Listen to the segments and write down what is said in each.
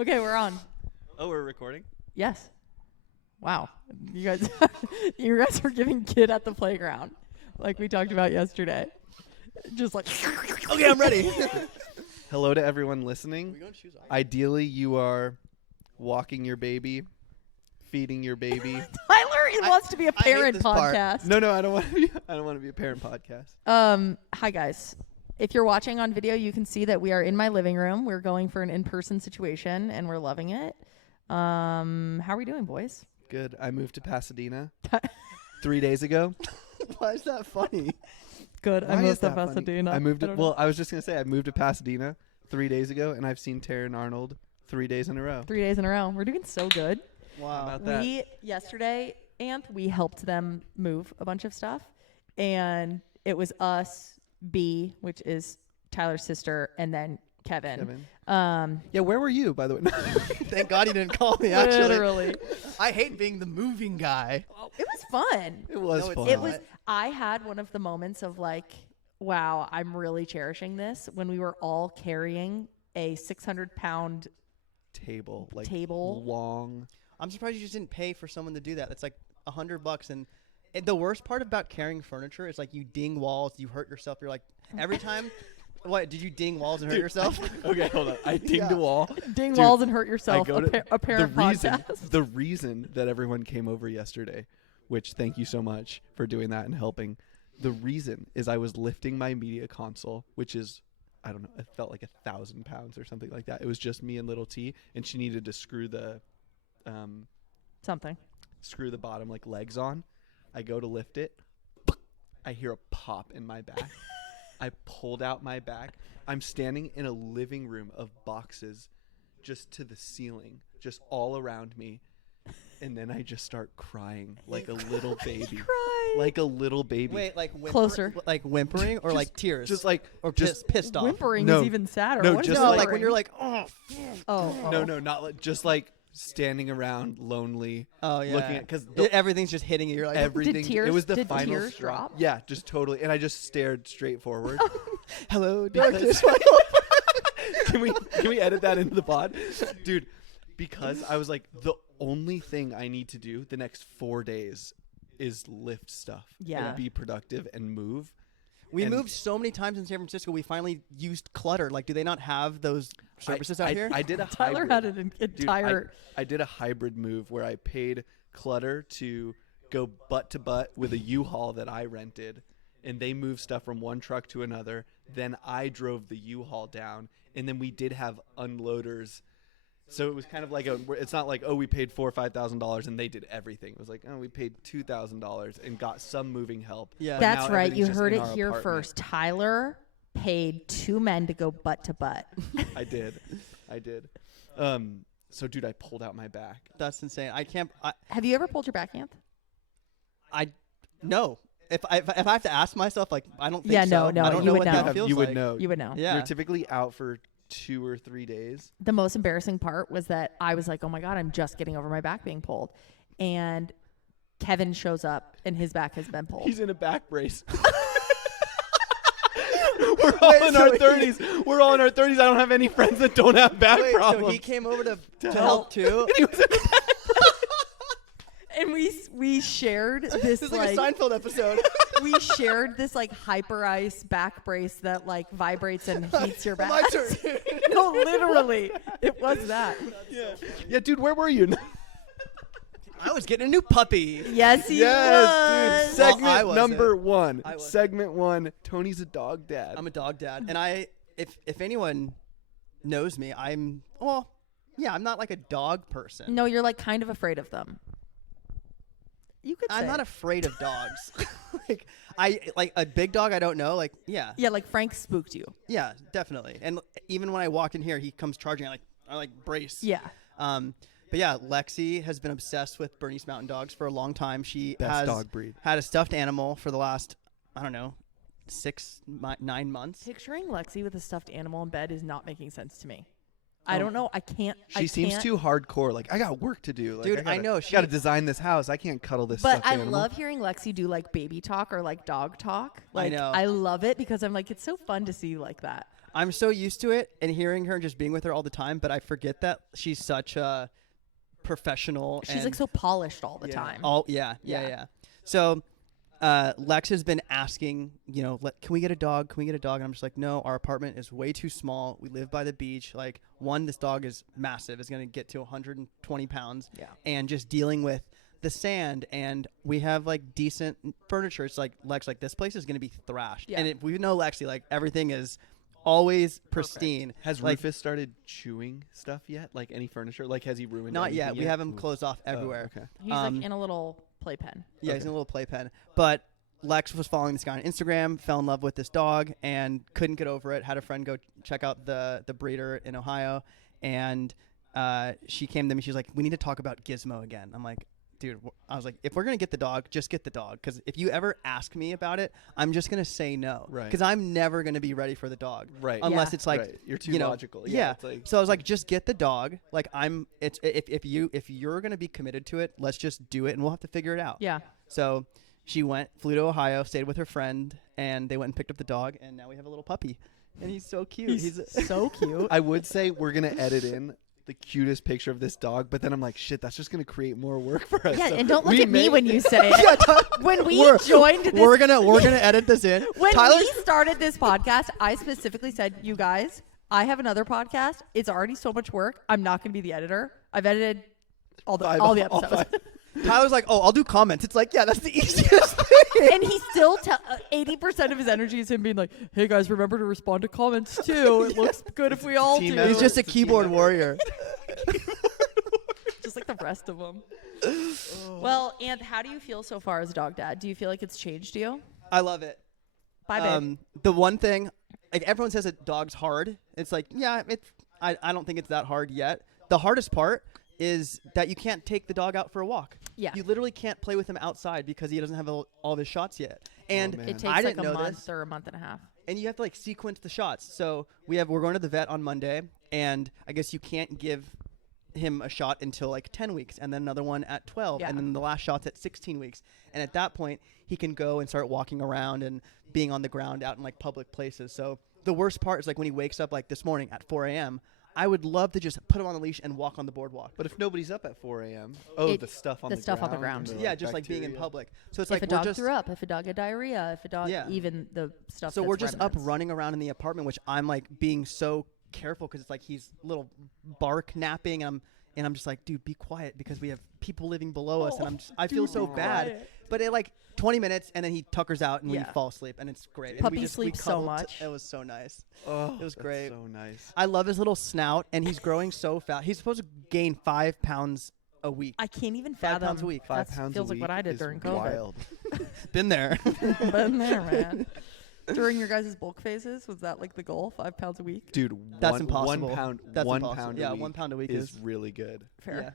Okay, we're on. Oh, we're recording? Yes. Wow. You guys you guys are giving kid at the playground like we talked about yesterday. Just like Okay, I'm ready. Hello to everyone listening. Ideally, you are walking your baby, feeding your baby. Tyler, he wants to be a I hate parent this part. podcast. No, I don't want to be. I don't want to be a parent podcast. Hi guys. If you're watching on video, you can see that we are in my living room. We're going for an in-person situation and we're loving it. How are we doing, boys? Good. I moved to Pasadena 3 days ago. Why is that funny? Good. Why I is moved to that funny? Pasadena. I moved. I don't know. Well, I was just gonna say I moved to Pasadena 3 days ago, and I've seen Taryn Arnold 3 days in a row. 3 days in a row. We're doing so good. How Wow. about that? We yesterday, we helped them move a bunch of stuff, and it was us, B, which is Tyler's sister, and then Kevin. Yeah, where were you, by the way? Thank God he didn't call me, actually. Literally, I hate being the moving guy. it was fun. It was No, it's fun. It was. I had one of the moments of like, wow, I'm really cherishing this when we were all carrying a 600-pound table, like table. long. I'm surprised you just didn't pay for someone to do that. That's like $100. And the worst part about carrying furniture is like you ding walls, you hurt yourself. You're like, every time. What, did you ding walls and hurt yourself? Okay, hold on. I dinged a wall. Ding Dude, walls and hurt yourself. I go to A parent podcast. the reason that everyone came over yesterday, which thank you so much for doing that and helping. The reason is I was lifting my media console, which is, I don't know, it felt like 1,000 pounds or something like that. It was just me and little T, and she needed to screw the bottom like legs on. I go to lift it. I hear a pop in my back. I pulled out my back. I'm standing in a living room of boxes just to the ceiling, just all around me. And then I just start crying like a little baby. Like a little baby. Wait, like Closer. Like whimpering or like tears? Just like, or just pissed off? Whimpering No. is even sadder. No, What is just No, like- like when you're whimpering? like, oh. Oh. no, not like, just like standing around lonely. Oh, yeah. Looking at, because everything's just hitting you. You're like, everything, tears- it was the did final tears straw. drop? Yeah, just totally. And I just stared straight forward. hello, Because- darkness. Can we edit that into the pod? Dude, because I was like, the only thing I need to do the next 4 days is lift stuff. Yeah. And be productive and move. We And- moved so many times in San Francisco. We finally used Clutter. Like, do they not have those services out I, here? I did a Tyler hybrid. had an Dude, entire. I did a hybrid move where I paid Clutter to go butt to butt with a U-Haul that I rented, and they moved stuff from one truck to another. Then I drove the U-Haul down, and then we did have unloaders. So it was kind of like it's not like, oh, we paid $4,000 or $5,000 and they did everything. It was like, oh, we paid $2,000 and got some moving help. Yeah. But That's now right. You everything's just heard in it our here apartment. first. Tyler paid 2 men to go butt to butt. I did. So dude, I pulled out my back. That's insane. I can't. Have you ever pulled your back, Anth? No. If I have to ask myself, like, I don't think Yeah, so. no, I don't you know would what know. that feels You would like. know. You would know. Yeah. You're typically out for 2 or 3 days. The most embarrassing part was that I was like, oh my God, I'm just getting over my back being pulled. And Kevin shows up and his back has been pulled. He's in a back brace. We're all in our 30s. We're all in our 30s. I don't have any friends that don't have back Wait, problems. so he came over to help. help too? And he was in a back And we shared this This is like a Seinfeld episode. we shared this like hyper ice back brace that like vibrates and heats your back. My turn. No, literally, it was that. Yeah, dude, where were you? I was getting a new puppy. Yes, he Yes, was. dude. Well, I Segment wasn't. number 1. I wasn't. Segment 1. Tony's a dog dad. I'm a dog dad, and if anyone knows me, I'm not like a dog person. No, you're like kind of afraid of them. You could say. I'm not afraid of dogs. like a big dog I don't know. Like yeah, like Frank spooked you. yeah, definitely. And even when I walk in here, he comes charging. I like brace. Yeah. But yeah, Lexi has been obsessed with Bernese Mountain Dogs for a long time. She Best has dog breed. had a stuffed animal for the last, I don't know, 9 months. Picturing Lexi with a stuffed animal in bed is not making sense to me. I don't know. I can't. She seems too hardcore. Like, I got work to do. Like, Dude, I know, She got to design this house. I can't cuddle this But stuffed I animal. love hearing Lexi do like baby talk or like dog talk. Like, know. I love it because I'm like, it's so fun to see you like that. I'm so used to it and hearing her and just being with her all the time, but I forget that she's such a professional. She's and like so polished all the Yeah. time. Yeah. So Lex has been asking, can we get a dog? Can we get a dog? And I'm just like, no, our apartment is way too small. We live by the beach. Like, this dog is massive. It's going to get to 120 pounds. Yeah. And just dealing with the sand, and we have like decent furniture. It's like, Lex, like this place is going to be thrashed. Yeah. And if we know Lexi, like everything is always pristine. Has like, Rufus started chewing stuff yet? Like any furniture? Like has he ruined? Not yet. anything We have him Ooh. closed off everywhere. Oh, okay. He's like in a little playpen. Yeah, he's Okay. in a little playpen. But Lex was following this guy on Instagram, fell in love with this dog, and couldn't get over it. Had a friend go check out the breeder in Ohio, and she came to me. She was like, "We need to talk about Gizmo again." I'm like, dude, I was like, if we're going to get the dog, just get the dog. Because if you ever ask me about it, I'm just going to say no. Right. Because I'm never going to be ready for the dog. Right. Unless Yeah. it's like, Right. You're too logical. Yeah. It's like, So I was like, just get the dog. Like if you're going to be committed to it, let's just do it and we'll have to figure it out. Yeah. So she flew to Ohio, stayed with her friend, and they went and picked up the dog, and now we have a little puppy. And he's so cute. He's so cute. I would say we're gonna edit in the cutest picture of this dog, but then I'm like, shit, that's just gonna create more work for us. Yeah, So and don't look we at me may- when you say it. When we joined this, we're gonna edit this in. when Tyler, we started this podcast, I specifically said, "You guys, I have another podcast. It's already so much work. I'm not going to be the editor. I've edited all the episodes." five. Tyler's like, oh, I'll do comments. It's like, yeah, that's the easiest thing. And he still 80% of his energy is him being like, "Hey guys, remember to respond to comments too. It looks good if we all Team do." effort. He's just a It's a team keyboard effort. warrior. Just like the rest of them. Well, and how do you feel so far as a dog dad? Do you feel like it's changed you? I love it. Bye, babe. The one thing, like everyone says, a dog's hard. It's like, yeah, I don't think it's that hard yet. The hardest part is that you can't take the dog out for a walk. Yeah. You literally can't play with him outside because he doesn't have all of his shots yet. And man. It takes I like didn't a know month this. or a month and a half. And you have to like sequence the shots. So we're going to the vet on Monday, and I guess you can't give him a shot until like 10 weeks, and then another one at 12, Yeah. and then the last shot's at 16 weeks. And at that point, he can go and start walking around and being on the ground out in like public places. So the worst part is like when he wakes up like this morning at 4 a.m., I would love to just put him on the leash and walk on the boardwalk. But if nobody's up at 4 a.m., It- the stuff on the the stuff on the ground. ground. and Yeah, just like being in bacteria. public. So it's If like a we're dog just threw up, if a dog had diarrhea, if a dog, Yeah. even the stuff. so that's we're just up remnants. running around in the apartment, which I'm like being so careful because it's like he's little bark napping, and I'm just like, dude, be quiet because we have people living below us, and I feel dude, so be bad. quiet. But it like 20 minutes, and then he tuckers out, and we Yeah. fall asleep, and it's great. And Puppy we sleeps so cuddled. much. It was so nice. Oh, It was that's great. So nice. I love his little snout, and he's growing so fast. He's supposed to gain 5 pounds a week. I can't even 5 fathom. pounds a week. 5 That pounds feels a like week what I did is during COVID. wild. Been there. Been there, man. During your guys' bulk phases, was that like the goal? 5 pounds a week? Dude, That's 1 impossible. pound. That's 1 impossible. pound. Yeah, a week 1 pound a week is is really good. Fair. Yeah.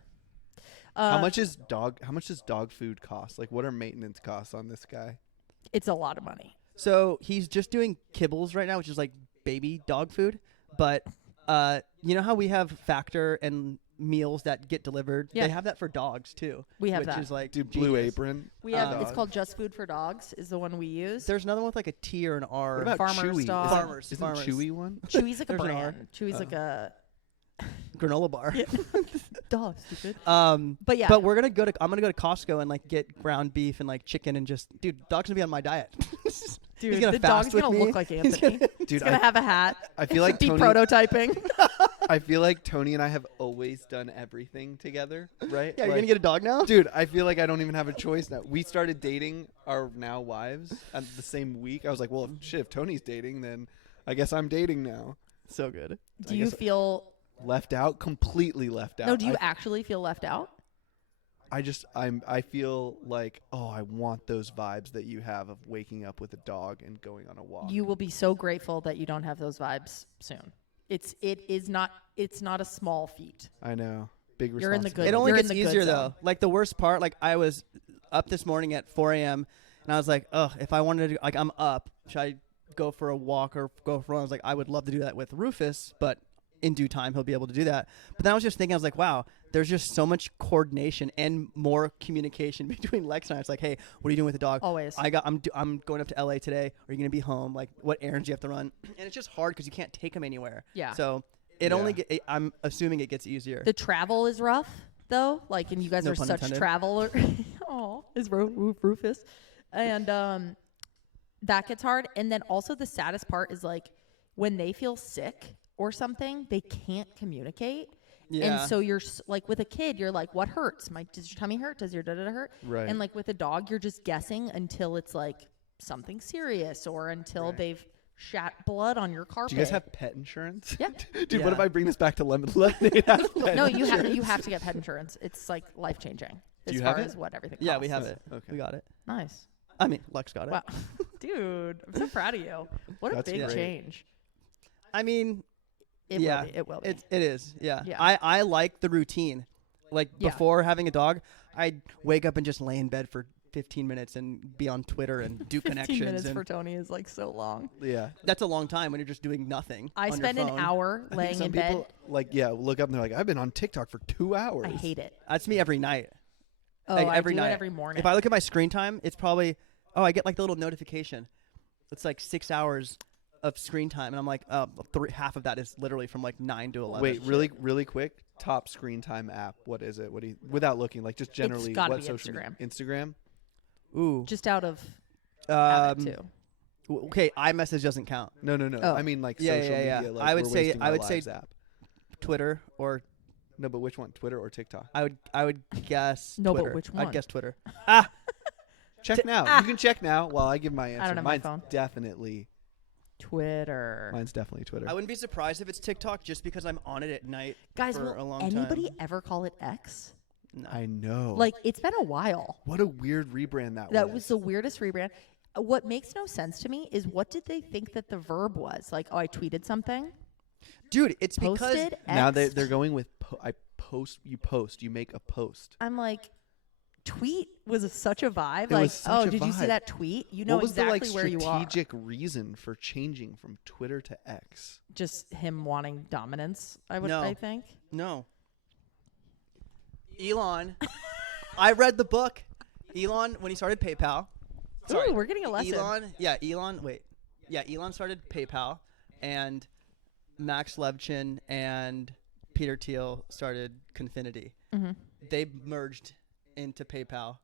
How much does dog food cost? Like, what are maintenance costs on this guy? It's a lot of money. So he's just doing kibbles right now, which is like baby dog food. But you know how we have Factor and meals that get delivered? Yeah. They have that for dogs too. We have which that. is like Dude, Blue genius. Apron. We have. Uh, It's called Just Food for Dogs. Is the one we use. There's another one with like a T or an R. What about Farmer's Chewy? dog. Farmers. Isn't Farmers. Chewy one? Chewy's like a There's an R. brand. Chewy's like a granola bar. dog. Stupid. But yeah. But I'm gonna go to Costco and like get ground beef and like chicken and just dog's gonna be on my diet. Dude, He's gonna the fast dog's with gonna me. look like He's Anthony. Dude, He's gonna have a hat. I feel like Be Tony. prototyping. I feel like Tony and I have always done everything together, right? Yeah, you're Like, gonna get a dog now? Dude, I feel like I don't even have a choice now. We started dating our now wives at the same week. I was like, well, if Tony's dating, then I guess I'm dating now. So good. Do you feel? Left out, completely left out. No. Do you actually feel left out? I feel like, oh, I want those vibes that you have of waking up with a dog and going on a walk. You will be so grateful that you don't have those vibes soon. It's not a small feat. I know. Big You're in the responsibility. It only You're in gets the good easier zone. though. Like the worst part, like I was up this morning at 4 a.m. and I was like, ugh, if I wanted to, like I'm up, should I go for a walk or go for a run? I was like, I would love to do that with Rufus, but in due time he'll be able to do that. But then I was just thinking, I was like, wow, there's just so much coordination and more communication between Lex and I. It's like, hey, what are you doing with the dog? Always. I'm going up to LA today. Are you going to be home? Like, what errands do you have to run? And it's just hard because you can't take him anywhere. Yeah. So I'm assuming it gets easier. The travel is rough though. Like, and you guys No are pun such intended. traveler. Oh, is Rufus, and that gets hard. And then also the saddest part is like when they feel sick or something, they can't communicate. Yeah. And so you're like with a kid, you're like, what hurts? Does your tummy hurt? Does your da-da-da hurt? Right. And like with a dog, you're just guessing until it's like something serious or until they've shat blood on your carpet. Do you guys have pet insurance? Yeah. Dude, what Yeah. if I bring this back to Lemonade? No, you have to get pet insurance. It's like life changing as you far have it? as what everything Yeah, costs. we have it. Okay. We got it. Nice. I mean, Lex got it. Wow. Dude, I'm so proud of you. What a That's big great. change. I mean, It yeah, will be. It will be. it is. Yeah. Yeah. I like the routine. Like Yeah. before having a dog, I'd wake up and just lay in bed for 15 minutes and be on Twitter and do 15 connections. minutes And for Tony is like so long. Yeah. that's a long time when you're just doing nothing. I on your spend an phone. hour I think laying some in bed. people look up and they're like, I've been on TikTok for 2 hours. I hate it. That's me every night. Oh, Like, I every do night. it every morning. If I look at my screen time, it's probably I get like the little notification. It's like 6 hours of screen time, and I'm like, half of that is literally from like 9 to 11. Wait, really quick. Top screen time app. What is it? What do you, without looking, like just generally gotta what be social media? Instagram. Instagram? Ooh. Just out of habit too. Okay, iMessage doesn't count. No. Oh. I mean like Yeah, social yeah. media. Like I would we're say- wasting I our would say- lives app. Twitter or No, but which one? Twitter or TikTok? I would guess No, but Twitter. which one? I'd guess Twitter. Check now. You can check now while I give my answer. I don't have my Mine's phone. definitely Twitter. Mine's definitely Twitter. I wouldn't be surprised if it's TikTok just because I'm on it at night Guys, for will a long anybody time. ever call it X? No. I know. Like, it's been a while. what a weird rebrand that was. That was the weirdest rebrand. What makes no sense to me is what did they think that the verb was? Like, oh, I tweeted something, Dude, it's because posted, now X'd? they're going with you make a post. I'm like, tweet was such a vibe. It Like, was such oh, a did you see vibe. that tweet? You know what was exactly the like where you are. strategic reason for changing from Twitter to X? Just him wanting dominance. No. I think. No. Elon. I read the book. Elon, when he started PayPal. Sorry. Ooh, we're getting a lesson. Elon started PayPal, and Max Levchin and Peter Thiel started Confinity. Mm-hmm. They merged into PayPal.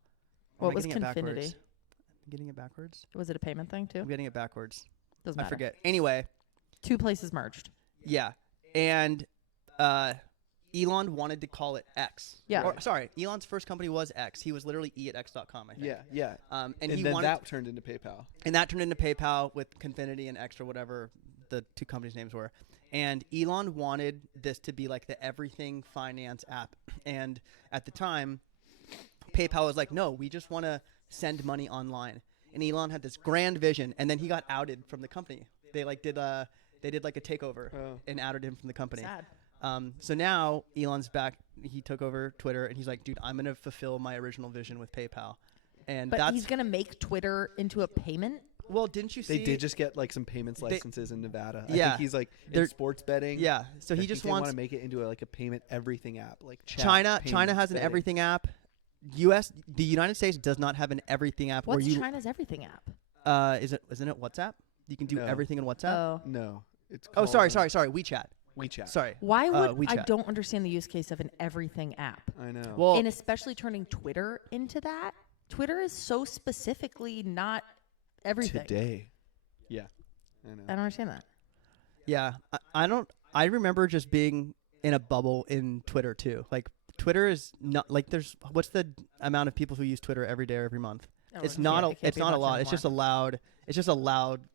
What Am I was getting it backwards? Confinity? I'm getting it backwards. Was it a payment thing too? I'm getting it backwards. Doesn't I matter. forget. Anyway, Two places merged. yeah. And Elon wanted to call it X. Yeah. Or, sorry, Elon's first company was X. He was literally e@x.com, I think. Yeah. And And he then wanted that turned into PayPal. and that turned into PayPal with Confinity and X or whatever the two companies' names were. And Elon wanted this to be like the everything finance app. And at the time, PayPal was like, no, we just want to send money online. And Elon had this grand vision, and then he got outed from the company. They did like a takeover and outed him from the company. Sad. So now Elon's back. He took over Twitter, and he's like, dude, I'm gonna fulfill my original vision with PayPal. And But that's he's gonna make Twitter into a payment. well, didn't you see? They did just get like some payments licenses in Nevada. I Yeah. think he's like They're- in sports betting. Yeah. So I he think just they wants want to make it into like a payment everything app, like chat, China payments, has an betting. everything app. The United States does not have an everything app What's where you China's everything app? isn't it WhatsApp? You can do No. everything in WhatsApp. Oh. No, it's Oh, called, sorry, WeChat. WeChat. Sorry. Why would I WeChat. don't understand the use case of an everything app. I know. Well, And especially turning Twitter into that. Twitter is so specifically not everything. Today. Yeah, I know. I don't understand that. yeah, I don't. I remember just being in a bubble in Twitter too. Like Twitter is not like there's what's the amount of people who use Twitter every day or every month? It's not a it's not a lot. It's just a loud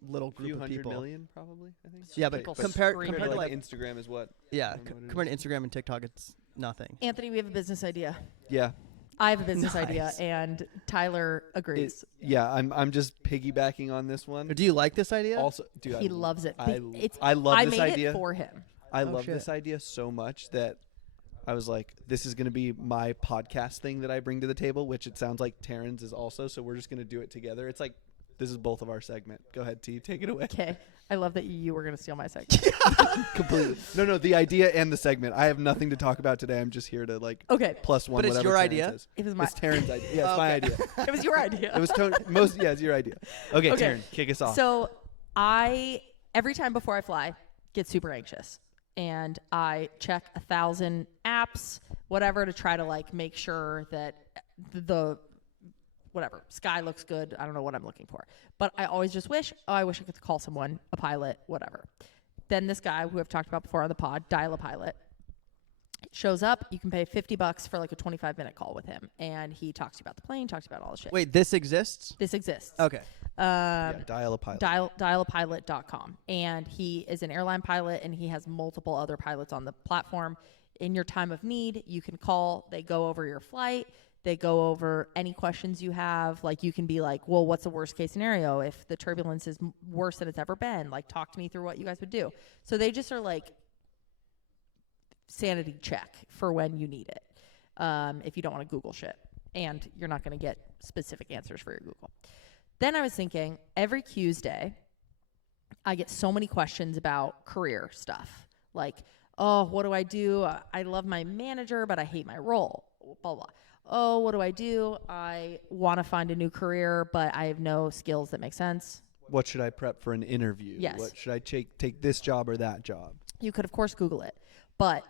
little A few group of hundred people. million, probably. I think. Yeah, but People compared screaming. to like like Instagram is what. yeah, I don't know what it compared to is. Instagram and TikTok, it's nothing. Anthony, we have a business idea. Yeah. I have a business idea, Nice. and Tyler agrees. Yeah, I'm just piggybacking on this one. Do you like this idea? Also, dude, He loves it. I love I this made idea. it for him. I Oh, love shit. this idea so much that I was like, this is going to be my podcast thing that I bring to the table, which it sounds like Taryn's is also. So we're just going to do it together. It's like, this is both of our segment. Go ahead, T. Take it away. Okay. I love that you were going to steal my segment. Completely. No, the idea and the segment. I have nothing to talk about today. I'm just here to like Okay. plus one. But it's whatever your Terrence idea? says. It was my. It's Taryn's idea. Yeah, it's my idea. It was your idea. It was it's your idea. Okay, Okay. Taryn, kick us off. So every time before I fly, get super anxious, and I check 1,000 apps, whatever, to try to like make sure that the whatever sky looks good. I don't know what I'm looking for, but I always just wish, I wish I could call someone, a pilot, whatever. Then this guy who I've talked about before on the pod, Dial a Pilot, shows up. You can pay $50 for like a 25-minute call with him, and he talks to you about the plane, talks about all the shit. Wait, this exists? This exists. Okay. Yeah, Dial a Pilot. Dialapilot.com. And he is an airline pilot, and he has multiple other pilots on the platform. In your time of need, you can call. They go over your flight. They go over any questions you have. Like, you can be like, well, what's the worst case scenario if the turbulence is worse than it's ever been? Like, talk to me through what you guys would do. So they just are like sanity check for when you need it, if you don't want to Google shit. And you're not going to get specific answers for your Google. Then I was thinking, every Q's day, I get so many questions about career stuff. Like, oh, what do I do? I love my manager, but I hate my role. Blah, blah. Oh, what do I do? I want to find a new career, but I have no skills that make sense. What should I prep for an interview? Yes. What should I take this job or that job? You could, of course, Google it. But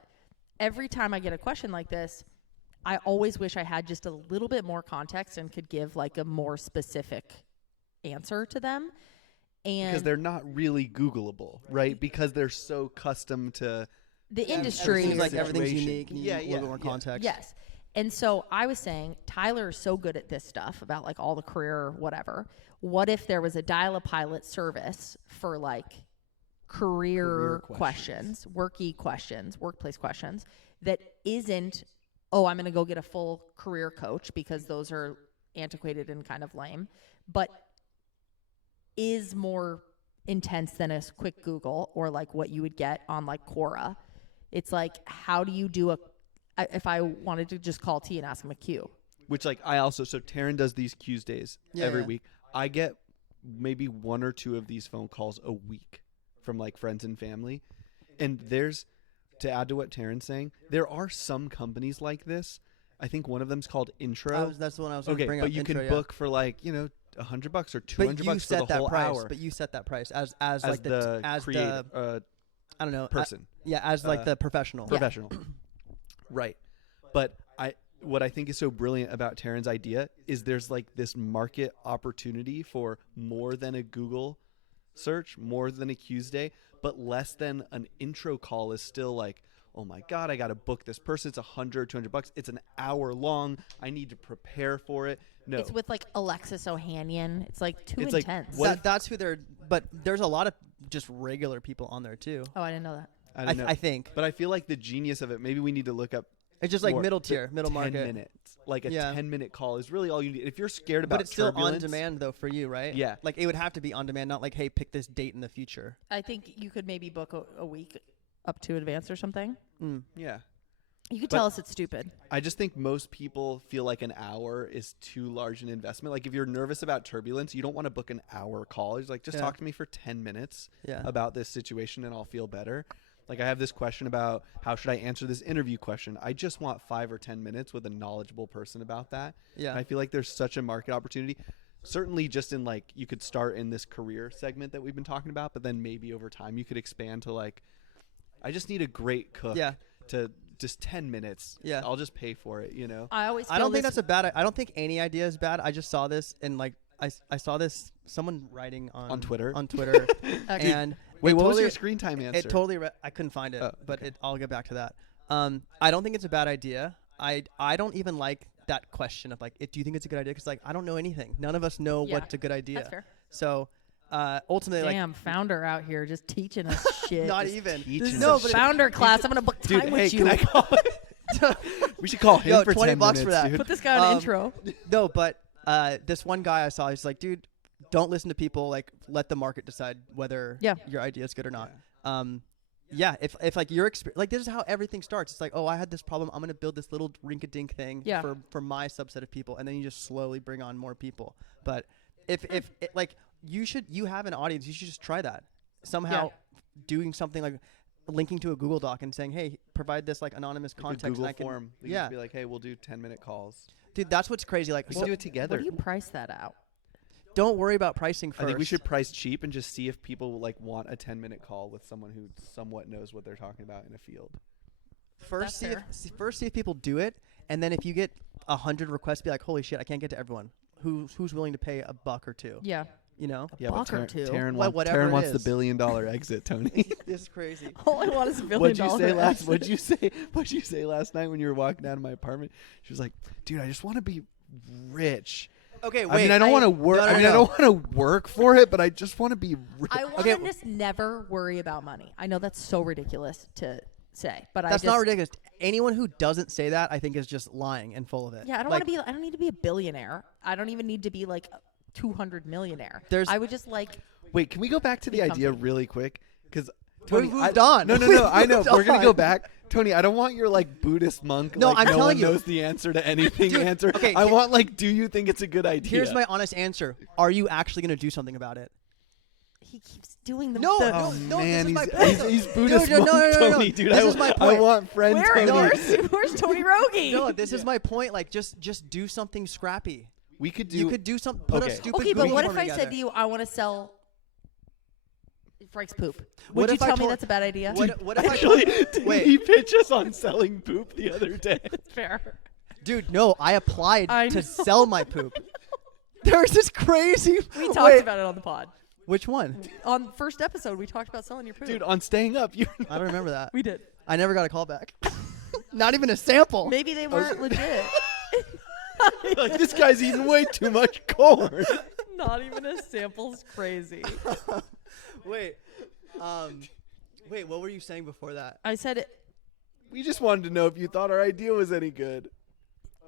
every time I get a question like this, I always wish I had just a little bit more context and could give like a more specific answer to them. And Because they're not really Googleable, right? Because they're so custom to the industry Seems is like everything's situation. unique. And you Yeah, need a little bit more yeah. context. Yes. And so I was saying, Tyler is so good at this stuff about like all the career, whatever. What if there was a Dial a Pilot service for like career questions, workplace questions that isn't, oh, I'm going to go get a full career coach because those are antiquated and kind of lame, but is more intense than a quick Google or like what you would get on like Quora. It's like, how do you do if I wanted to just call T and ask him a Q? Which like so Taryn does these Q's days every week. I get maybe one or two of these phone calls a week from like friends and family. And to add to what Taryn's saying, there are some companies like this. I think one of them's called Intro. That's the one I was going to bring up. But you Intro, can book for like, $100 or $200 but you for set the whole that price. hour. But you set that price as as the creator, I don't know person. as like the professional. Professional. Right. But what I think is so brilliant about Taryn's idea is there's like this market opportunity for more than a Google search, more than a Q's day, but less than an intro call is still like, oh my God, I got to book this person. It's $100, $200. It's an hour long. I need to prepare for it. No. It's with like Alexis Ohanian. It's like too It's like, intense. what That's who they're. But there's a lot of just regular people on there too. Oh, I didn't know that. I don't know. I think. But I feel like the genius of it, maybe we need to look up. It's just like more. middle tier, middle 10 market. minutes. Like a Yeah. 10-minute call is really all you need. If you're scared about But it's still on turbulence- demand though for you, right? Yeah. Like it would have to be on demand, not like, hey, pick this date in the future. I think you could maybe book a week up to advance or something. Yeah. You could But- tell us it's stupid. I just think most people feel like an hour is too large an investment. Like if you're nervous about turbulence, you don't want to book an hour call. It's like, just Yeah. talk to me for 10 minutes Yeah. about this situation and I'll feel better. Like I have this question about how should I answer this interview question. I just want 5 or 10 minutes with a knowledgeable person about that. Yeah. And I feel like there's such a market opportunity. Certainly just in like, you could start in this career segment that we've been talking about, but then maybe over time you could expand to like, I just need a great cook Yeah. to just 10 minutes. Yeah. I'll just pay for it, you know? I always. I don't feel think this- that's a bad. I don't think any idea is bad. I just saw this and like I saw this someone writing On Twitter? on Twitter, Okay. and Wait, it what was totally- your screen time answer? It totally. I couldn't find it, Oh, but okay. I'll get back to that. I don't think it's a bad idea. I don't even like that question of like, do you think it's a good idea? Because like I don't know anything. None of us know Yeah, what's a good idea. That's fair. So ultimately, Damn, founder out here just teaching us shit. like not Just even. teaching No, us but founder class. I'm gonna book Dude, time hey, with you. can I call We should call him Yo, for 20 10 bucks minutes, for that. dude. Put this guy on Um, intro. no, but this one guy I saw, he's like, dude, don't listen to people. Like, let the market decide whether Yeah. your idea is good or not. Yeah, if like your experience, like this is how everything starts. It's like, oh, I had this problem. I'm gonna build this little rink-a-dink thing Yeah. for my subset of people, and then you just slowly bring on more people. But if like you have an audience, you should just try that. somehow doing something like linking to a Google Doc and saying, hey, provide this like anonymous Like a context. Google and I can, form. We yeah. can be like, hey, we'll do 10-minute calls. Dude, that's what's crazy. Like, We so can do it together. What do you price that out? don't worry about pricing first. I think we should price cheap and just see if people like want a 10-minute call with someone who somewhat knows what they're talking about in a field. first That's see if people do it, and then if you get 100 requests, be like, holy shit, I can't get to everyone. Who's willing to pay $1 or $2? Yeah. You know, Yeah, buck or but two. Taryn, Whatever Taryn it wants the is. $1 billion exit, Tony. this is crazy. All I want is $1 billion. What'd you say last? What'd you say last night when you were walking out of my apartment? She was like, "Dude, I just want to be rich. Okay, wait. I mean, I don't want to work. no, I mean, no. I don't want to work for it, but I just want to be rich." I want Okay. to just never worry about money. I know that's so ridiculous to say, but That's I just, not ridiculous. Anyone who doesn't say that, I think, is just lying and full of it. Yeah, I don't Like, want to be. I don't need to be a billionaire. I don't even need to be like a 200 millionaire. There's- I would just like. Wait, can we go back to the Be idea comfy. really quick? Because We've moved on. No, We've I know. moved We're gonna go on. back, Tony. I don't want your like Buddhist monk. No, like, I'm no telling one you. knows the answer to anything. Dude, answer. okay, I want like, do you think it's a good idea? Here's my honest answer. Are you actually going to do something about it? He keeps doing the. No, the, no, Oh no, man, this is my he's, point, he's, though. he's Buddhist Dude, no, monk, no, Tony. Dude, This I, is my I point. want friend Where? Tony. Where's Tony Rogie? No, this is my point. Like, just do something scrappy. We could do. You could do something. Put Okay. a stupid Okay, but Google what if form I together. said to you, I want to sell Frank's poop? What Would you if I tell me told- that's a bad idea? What if I Actually, told- didn't wait. he pitch us on selling poop the other day? Fair. Dude, no, I applied I to know. sell my poop. There's this crazy. We talked Wait, about it on the pod. Which one? On the first episode, we talked about selling your poop. Dude, on staying up, you. I don't remember that. we did. I never got a call back. Not even a sample. Maybe they weren't legit. like this guy's eating way too much corn. Not even a sample's crazy. Wait. Wait, what were you saying before that? I said it. We just wanted to know if you thought our idea was any good.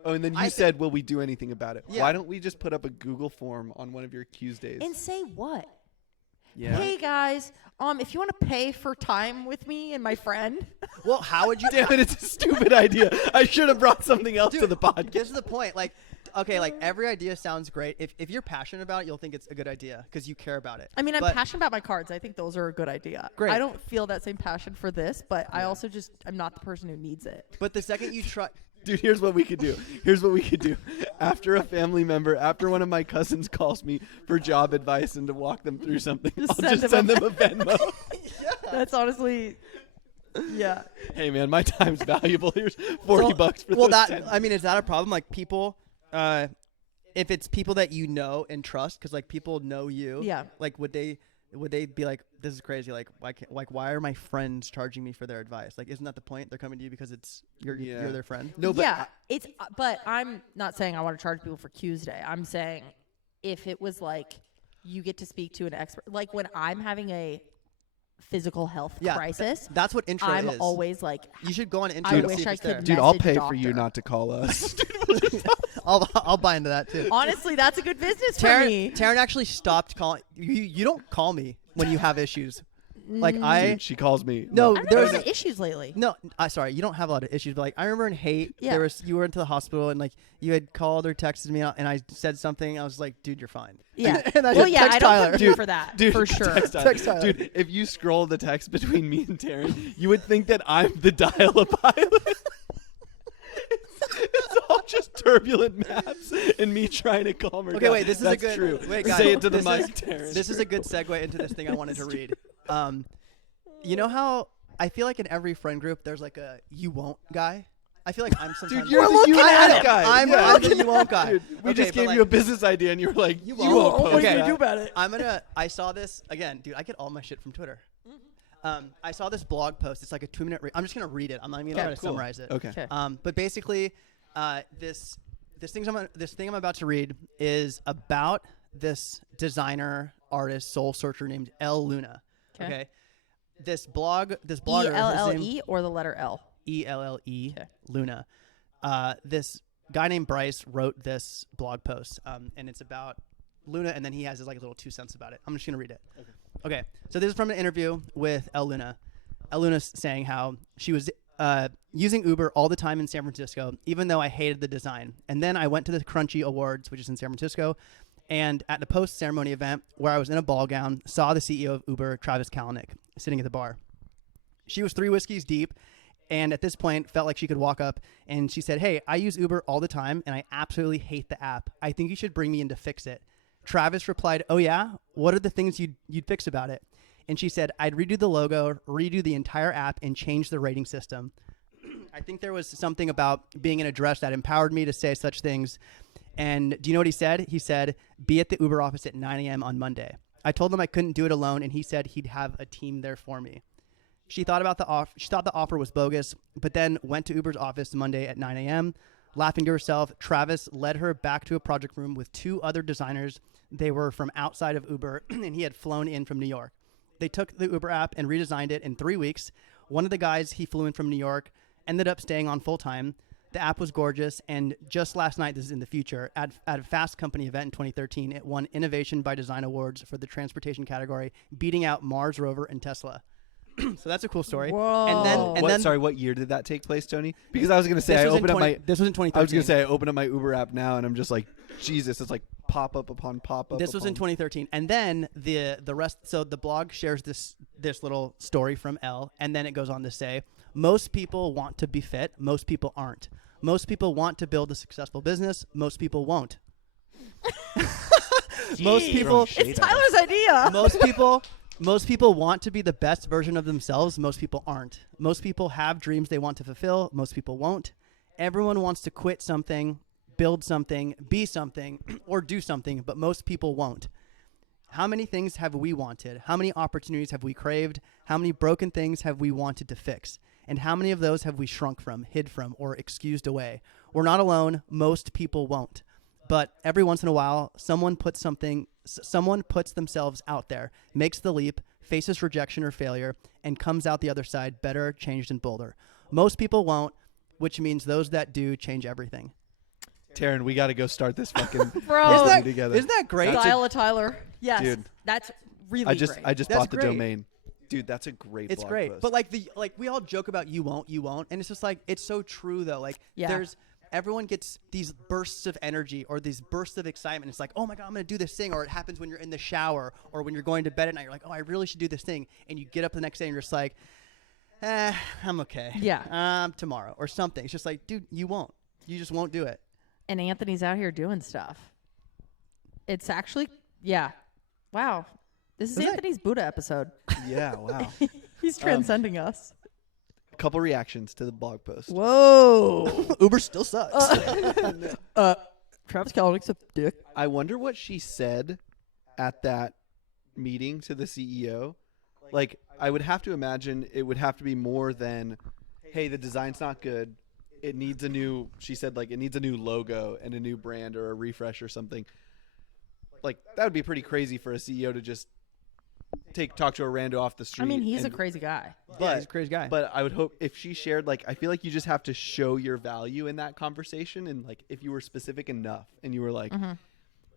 Oh, and then you I said, "Will we do anything about it?" Yeah. Why don't we just put up a Google form on one of your Q's days? And say what? Yeah. Hey guys, if you want to pay for time with me and my friend, Well, how would you? Damn it! It's a stupid idea. I should have brought something else to Dude, the podcast. This is the point. Like, okay, like every idea sounds great. If you're passionate about it, you'll think it's a good idea because you care about it. I mean, I'm But- passionate about my cards. I think those are a good idea. Great. I don't feel that same passion for this, but I also I'm not the person who needs it. But the second you try, Dude, here's what we could do. After a family member, after one of my cousins calls me for job advice and to walk them through something, Just I'll just send send them a Venmo. That's honestly, yeah. Hey man, my time's valuable. Here's $40 for well, those that 10. I mean, is that a problem? Like people, if it's people that you know and trust, because like people know you. Yeah. Like, would they be like, this is crazy? Like, why are my friends charging me for their advice? Like, isn't that the point? They're coming to you because you're their friend. No, but Yeah, but I'm not saying I want to charge people for Q's Day. I'm saying if it was like you get to speak to an expert, like when I'm having a physical health Yeah, crisis, That's what intro I'm is. always like, You should go on intro. I to wish see if I it's there. could dude, I'll message pay doctor. for you not to call us. I'll buy into that too. honestly, that's a good business for me. Taryn actually stopped calling. You don't call me when you have issues. Like Dude, she calls me. No, I don't there have was any issues lately. No, sorry, you don't have a lot of issues, but like I remember in hate, Yeah. you were into the hospital and like you had called or texted me and I said something. I was like, dude, you're fine. Yeah. And I Well, said, yeah, text I don't Tyler. come to you for that, Dude, for sure. text Tyler. Text Tyler. Dude, if you scroll the text between me and Taryn, you would think that I'm the dial-a-pilot. It's all just turbulent maps and me trying to calm her Okay, down. wait, this is That's a good. True. Wait, guys, Say it to the this mic, is- Taryn. This is a good segue into this thing I wanted to read. You know how I feel like in every friend group there's like a you won't guy. I feel like I'm sometimes. Dude, you're the you I know. won't guy. I'm Yeah. the you won't guy. Dude, we Okay, just but gave like, you a business idea and you were like, you won't. won't post What are you that. gonna do about it? I saw this again, dude. I get all my shit from Twitter. I saw this blog post. It's like a 2-minute. I'm just gonna read it. I'm not even gonna try to Cool. summarize it. Okay. Okay. But basically, this thing I'm about to read is about this designer, artist, soul searcher named Elle Luna. 'Kay. Okay. This blogger, his name- ELLE or the letter L? ELLE Okay. Luna. This guy named Bryce wrote this blog post, and it's about Luna, and then he has his like little 2 cents about it. I'm just gonna read it. Okay. So this is from an interview with Elle Luna. Elle Luna's saying how she was using Uber all the time in San Francisco, even though I hated the design. And then I went to the Crunchy Awards, which is in San Francisco, And at the post-ceremony event where I was in a ball gown, saw the CEO of Uber, Travis Kalanick, sitting at the bar. She was 3 whiskeys deep, and at this point felt like she could walk up, and she said, "Hey, I use Uber all the time, and I absolutely hate the app. I think you should bring me in to fix it." Travis replied, "Oh yeah? What are the things you'd fix about it?" And she said, "I'd redo the logo, redo the entire app, and change the rating system." I think there was something about being an address that empowered me to say such things. And do you know what he said? He said, "Be at the Uber office at 9 a.m. on Monday." I told him I couldn't do it alone, and he said he'd have a team there for me. She thought about the offer. She thought the offer was bogus, but then went to Uber's office Monday at 9 a.m. Laughing to herself, Travis led her back to a project room with 2 other designers. They were from outside of Uber, and he had flown in from New York. They took the Uber app and redesigned it in 3 weeks. One of the guys he flew in from New York ended up staying on full time. The app was gorgeous, and just last night, this is in the future, at a Fast Company event in 2013, it won Innovation by Design Awards for the transportation category, beating out Mars Rover and Tesla. So that's a cool story. Whoa. What year did that take place, Tony? Because I was going to say This I was in opened up 20 my This was in 2013. I was going to say I opened up my Uber app now and I'm just like, Jesus, it's like pop up upon pop up. This was in 2013, and then the rest. So the blog shares this little story from Elle, and then it goes on to say, most people want to be fit, most people aren't. Most people want to build a successful business, most people won't. Most people. It's Tyler's idea. Most people want to be the best version of themselves. Most people aren't. Most people have dreams they want to fulfill. Most people won't. Everyone wants to quit something, build something, be something, or do something, but most people won't. How many things have we wanted? How many opportunities have we craved? How many broken things have we wanted to fix? And how many of those have we shrunk from, hid from, or excused away? We're not alone. Most people won't. But every once in a while, someone puts themselves out there, makes the leap, faces rejection or failure, and comes out the other side better, changed, and bolder. Most people won't, which means those that do change everything. Taryn, we got to go start this fucking Bro. together. Isn't that great? Style of Tyler. Yes. Dude. That's really I great. just That's bought the great. domain. Dude, that's a great It's blog great. post. But like we all joke about you won't, and it's just like, it's so true though. Like Yeah. everyone gets these bursts of energy or these bursts of excitement. It's like, oh my God, I'm going to do this thing. Or it happens when you're in the shower or when you're going to bed at night. You're like, oh, I really should do this thing. And you get up the next day and you're just like, I'm okay. Yeah. Tomorrow or something. It's just like, dude, you won't. You just won't do it. And Anthony's out here doing stuff. It's actually, yeah. Wow. This is Isn't that- Anthony's Buddha episode. yeah, wow. He's transcending us. A couple reactions to the blog post. Whoa. Uber still sucks. Travis Kalanick's a dick. I wonder what she said at that meeting to the CEO. Like, I would have to imagine it would have to be more than, hey, the design's not good. It needs a new, she said, like, it needs a new logo and a new brand or a refresh or something. Like, that would be pretty crazy for a CEO to just talk to a rando off the street. I mean, he's a and- crazy guy. Yeah, he's a crazy guy. But I would hope if she shared, like, I feel like you just have to show your value in that conversation. And, like, if you were specific enough and you were like,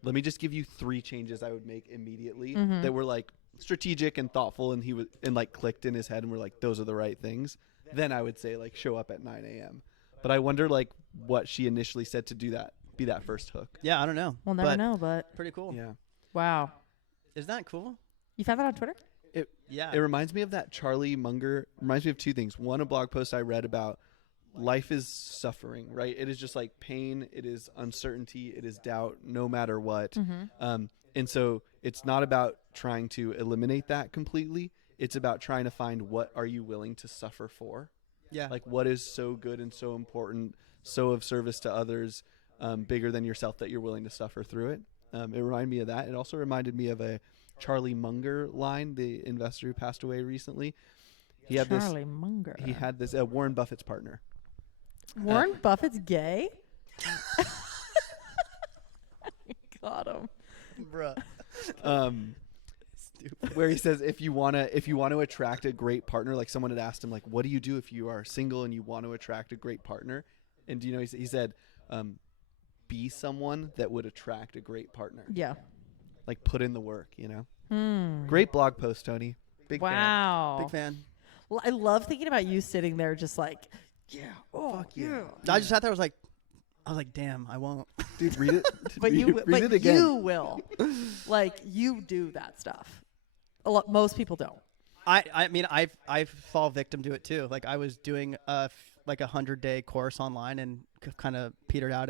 let me just give you 3 changes I would make immediately that were, like, strategic and thoughtful, and he was, and, like, clicked in his head and were like, those are the right things, then I would say, like, show up at 9 a.m. But I wonder, like, what she initially said to do that, be that first hook. Yeah, I don't know. We'll never But know, but pretty cool. Yeah. wow. Isn't that cool? You found that on Twitter? Yeah. It reminds me of that Charlie Munger. Reminds me of 2 things. One, a blog post I read about life is suffering, right? It is just like pain. It is uncertainty. It is doubt, no matter what. And so it's not about trying to eliminate that completely. It's about trying to find what are you willing to suffer for? Yeah. Like what is so good and so important, so of service to others, bigger than yourself that you're willing to suffer through it. It reminded me of that. It also reminded me of a Charlie Munger line, the investor who passed away recently. He had Charlie Munger. He had this Warren Buffett's partner. Warren Buffett's gay? Got him. Bruh. Where he says if you want to attract a great partner, like someone had asked him, like, what do you do if you are single and you want to attract a great partner? And do you know he said, be someone that would attract a great partner. Yeah. Like put in the work, you know. Great blog post, Tony. Big fan. Wow. Big fan. Well, I love thinking about you sitting there just like, yeah, oh, fuck yeah. I just sat there. I was like, I was like, damn, I won't. Dude, read it. But read it again. you will. Like, you do that stuff. Most people don't. I mean, I fall victim to it too. Like I was doing like 100-day course online and kind of petered out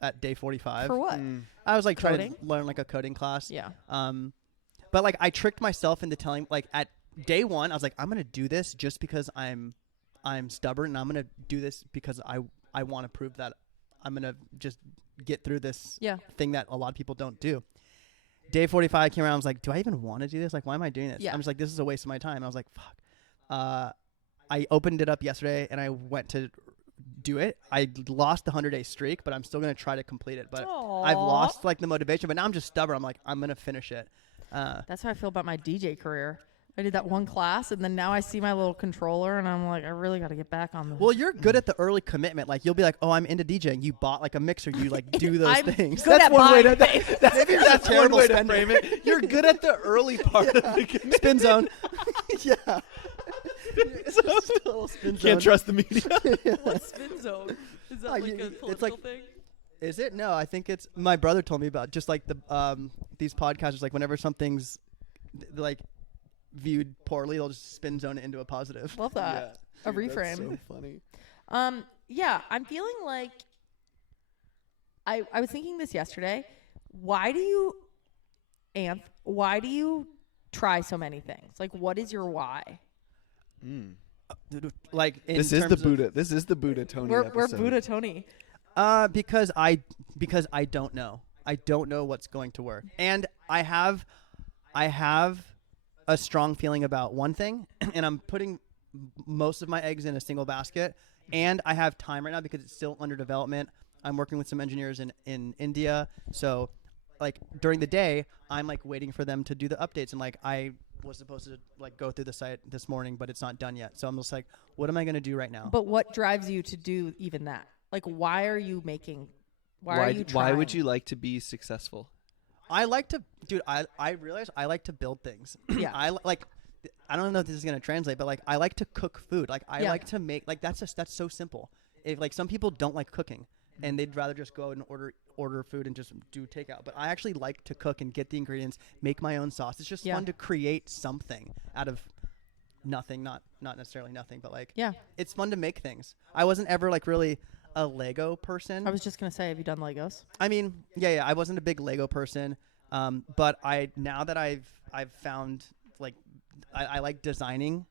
at day 45. For what? I was like trying Coding? to learn like a coding class. Yeah. But like I tricked myself into telling, like at day 1 I was like, I'm gonna do this just because I'm stubborn, and I'm gonna do this because I want to prove that I'm gonna just get through this thing that a lot of people don't do. Day 45 came around. I was like, do I even want to do this? Like, why am I doing this? Yeah. I'm just like, this is a waste of my time. And I was like, fuck. I opened it up yesterday and I went to do it. I lost the 100-day streak, but I'm still going to try to complete it. But I've lost like the motivation, but now I'm just stubborn. I'm like, I'm going to finish it. That's how I feel about my DJ career. I did that one class, and then now I see my little controller, and I'm like, I really got to get back on the. Well, you're good at the early commitment. Like, you'll be like, oh, I'm into DJing. You bought like a mixer. You like do those I'm things. good at buying things. Maybe you're That's one way to spender. frame it. You're good at the early part of the commitment. Spin zone. Yeah. Still spin zone. Can't trust the media. What's spin zone? Is that like a political it's like thing? Is it? No, I think it's my brother told me about just like the these podcasters, like whenever something's like viewed poorly, they'll just spin zone it into a positive. Love that. Yeah, A dude, reframe. That's so funny. Yeah, I'm feeling like I was thinking this yesterday. Why do you try so many things? Like, what is your why? Like in This is the terms of- Buddha. This is the Buddha Tony We're episode. Buddha Tony. Because I don't know. I don't know what's going to work, and I have a strong feeling about one thing, and I'm putting most of my eggs in a single basket. And I have time right now because it's still under development. I'm working with some engineers in India, so like during the day, I'm like waiting for them to do the updates, and like I was supposed to like go through the site this morning, but it's not done yet. So I'm just like, what am I going to do right now? But what drives you to do even that? Like, why are you making? Why are you trying? Why would you like to be successful? I like to, dude. I realize I like to build things. Yeah. I don't know if this is gonna translate, but like I like to cook food. Like I Yeah. like to make that's so simple. If like some people don't like cooking and they'd rather just go out and order food and just do takeout. But I actually like to cook and get the ingredients, make my own sauce. It's just fun to create something out of nothing. Not necessarily nothing, but like it's fun to make things. I wasn't ever like really a Lego person. I was just gonna say, have you done Legos? I mean, yeah. I wasn't a big Lego person, but now that I've found like I like designing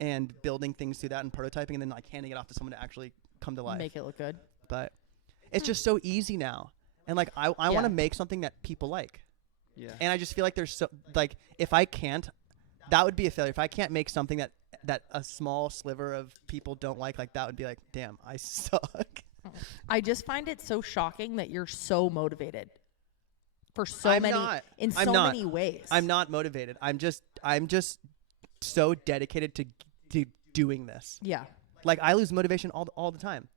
and building things through that and prototyping and then like handing it off to someone to actually come to life. Make it look good. But it's just so easy now, and like I want to make something that people like. Yeah. And I just feel like there's so like if I can't, that would be a failure. If I can't make something that a small sliver of people don't like that would be like, damn, I suck. I just find it so shocking that you're so motivated for so I'm many not. in I'm so not. many ways. I'm not motivated. I'm just so dedicated to doing this. Yeah. Like I lose motivation all the time.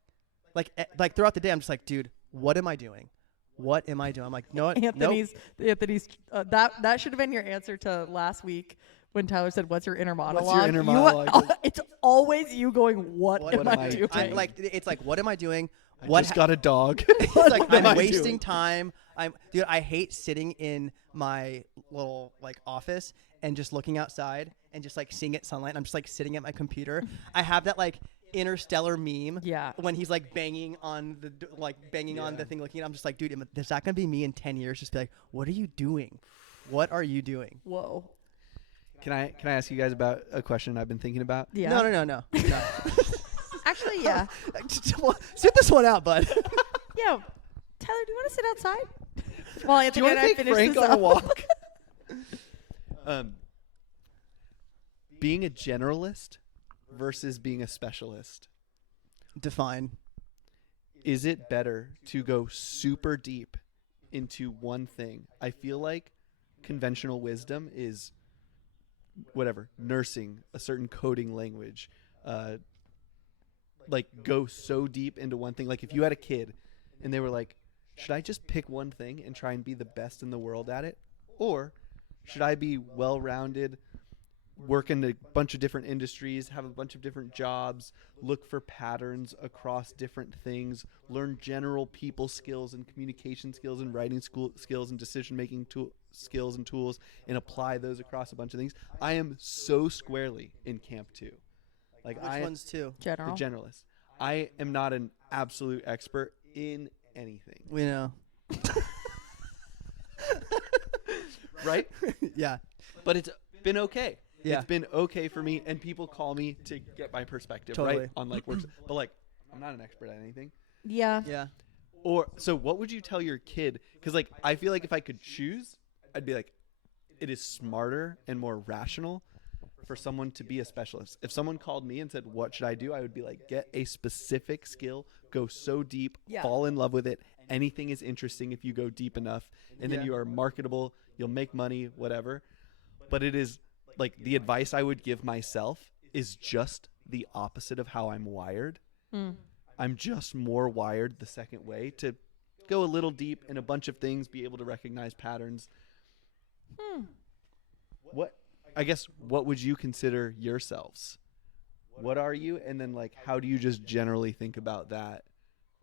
Like throughout the day, I'm just like, dude, what am I doing? What am I doing? I'm like, no, Anthony's that should have been your answer to last week when Tyler said, "What's your inner monologue?" What's your inner monologue? It's always you going, "What am I doing?" I'm like, it's like, what am I doing? I just got a dog. It's like What am I I'm wasting doing? time. Dude, I hate sitting in my little like office and just looking outside and just like seeing it sunlight. I'm just like sitting at my computer. I have that like Interstellar meme. Yeah. When he's like banging on the on the thing, looking. I'm just like, dude, is that gonna be me in 10 years? Just be like, what are you doing? What are you doing? Whoa. Can I ask you guys about a question I've been thinking about? Yeah. No. Actually, yeah. Sit this one out, bud. Yeah. Tyler, do you want to sit outside? Well, Do Anthony you and want I to take finish Frank this on a up. walk? Being a generalist versus being a specialist. Define. Is it better to go super deep into one thing? I feel like conventional wisdom is whatever, nursing, a certain coding language, like go so deep into one thing. Like if you had a kid and they were like, should I just pick one thing and try and be the best in the world at it? Or should I be well-rounded, work in a bunch of different industries, have a bunch of different jobs, look for patterns across different things, learn general people skills and communication skills and writing skills and decision-making skills and tools, and apply those across a bunch of things. I am so squarely in camp 2. Like, Which ones too? General. The generalist. I am not an absolute expert in anything. We know. Right? Yeah. But it's been okay. Yeah. It's been okay for me, and people call me to get my perspective, Totally. right? On like works. But like, I'm not an expert at anything. Yeah. Yeah. Or so what would you tell your kid? Because like, I feel like if I could choose, I'd be like, it is smarter and more rational for someone to be a specialist. If someone called me and said, what should I do? I would be like, get a specific skill, go so deep, Yeah. fall in love with it. Anything is interesting if you go deep enough, and then Yeah. you are marketable, you'll make money, whatever. But it is like, the advice I would give myself is just the opposite of how I'm wired. Mm. I'm just more wired the second way, to go a little deep in a bunch of things, be able to recognize patterns. What would you consider yourselves? What are you? And then like, how do you just generally think about that